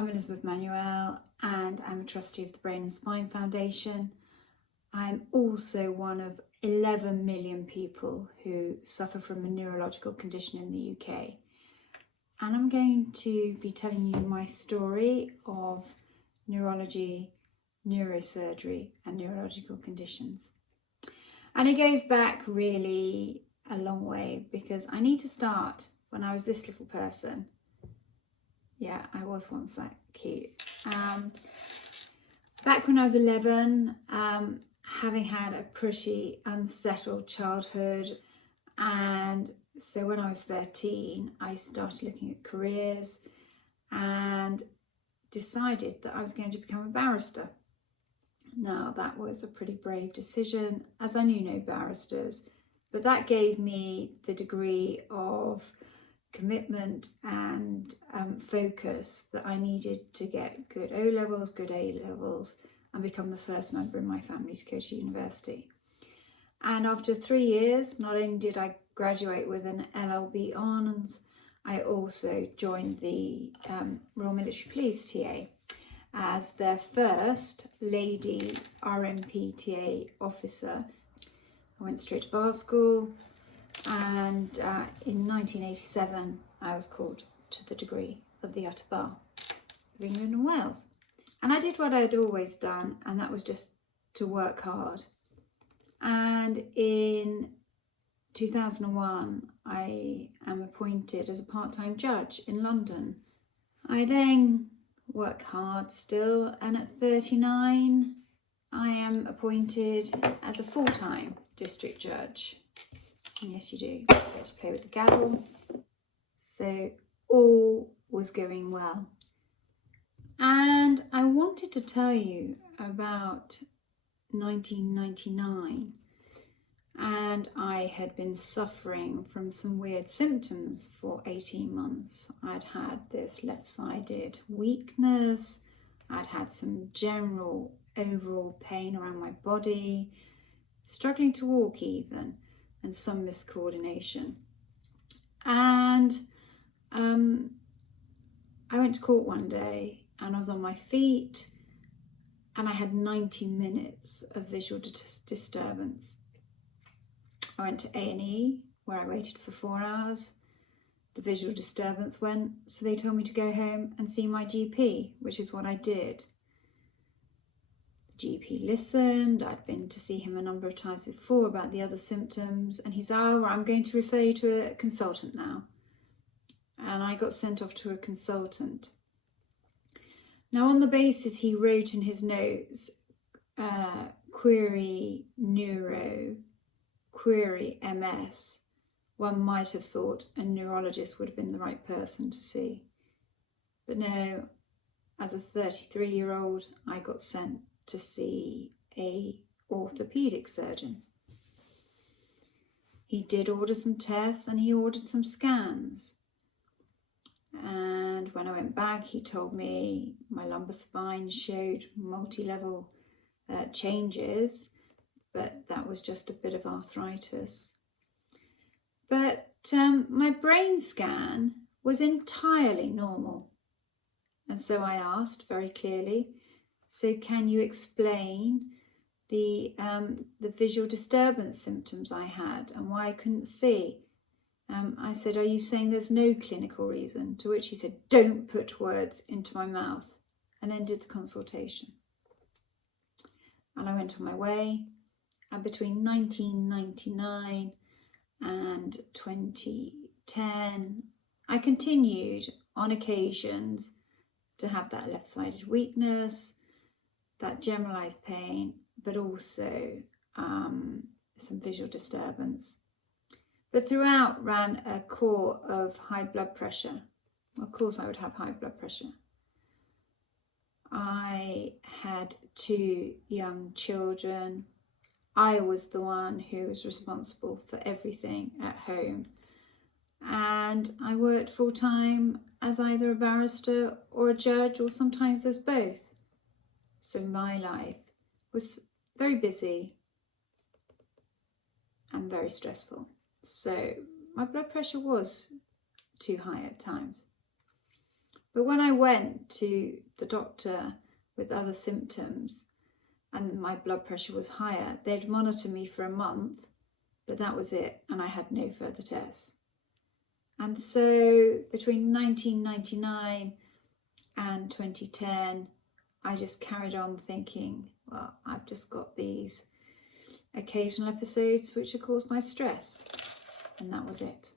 I'm Elizabeth Manuel and I'm a trustee of the Brain and Spine Foundation. I'm also one of 11 million people who suffer from a neurological condition in the UK. And I'm going to be telling you my story of neurology, neurosurgery and neurological conditions. And it goes back really a long way because I need to start when I was this little person. Yeah, I was once that cute. Back when I was 11, having had a pretty unsettled childhood, and so when I was 13, I started looking at careers and decided that I was going to become a barrister. Now, that was a pretty brave decision, as I knew no barristers, but that gave me the degree of commitment and focus that I needed to get good O-levels, good A-levels, and become the first member in my family to go to university. And after 3 years, not only did I graduate with an LLB honours, I also joined the Royal Military Police TA as their first lady RMP TA officer. I went straight to bar school, and in 1987 I was called to the degree of the Utter Bar of England and Wales. And I did what I'd always done, and that was just to work hard. And in 2001 I am appointed as a part-time judge in London. I then work hard still, and at 39 I am appointed as a full-time district judge. And yes, you do. You get to play with the gavel. So all was going well. And I wanted to tell you about 1999. And I had been suffering from some weird symptoms for 18 months. I'd had this left-sided weakness. I'd had some general overall pain around my body, struggling to walk even, and some miscoordination. And I went to court one day and I was on my feet and I had 90 minutes of visual disturbance. I went to A&E where I waited for 4 hours. The visual disturbance went, so they told me to go home and see my GP, which is what I did. GP listened. I'd been to see him a number of times before about the other symptoms, and he said, "Oh, I'm going to refer you to a consultant now." And I got sent off to a consultant. Now, on the basis he wrote in his notes, query neuro, query MS, one might have thought a neurologist would have been the right person to see. But no, as a 33-year-old, I got sent to see a orthopedic surgeon. He did order some tests and he ordered some scans. And when I went back, he told me my lumbar spine showed multi-level changes, but that was just a bit of arthritis. But my brain scan was entirely normal. And so I asked very clearly, "So can you explain the visual disturbance symptoms I had and why I couldn't see?" I said, "Are you saying there's no clinical reason?" To which he said, "Don't put words into my mouth," and then did the consultation. And I went on my way, and between 1999 and 2010, I continued on occasions to have that left-sided weakness, that generalized pain, but also some visual disturbance. But throughout ran a core of high blood pressure. Of course I would have high blood pressure. I had 2 young children. I was the one who was responsible for everything at home. And I worked full-time as either a barrister or a judge, or sometimes as both. So my life was very busy and very stressful. So my blood pressure was too high at times. But when I went to the doctor with other symptoms and my blood pressure was higher, they'd monitor me for a month, but that was it, and I had no further tests. And so between 1999 and 2010, I just carried on thinking, well, I've just got these occasional episodes which are caused by stress, and that was it.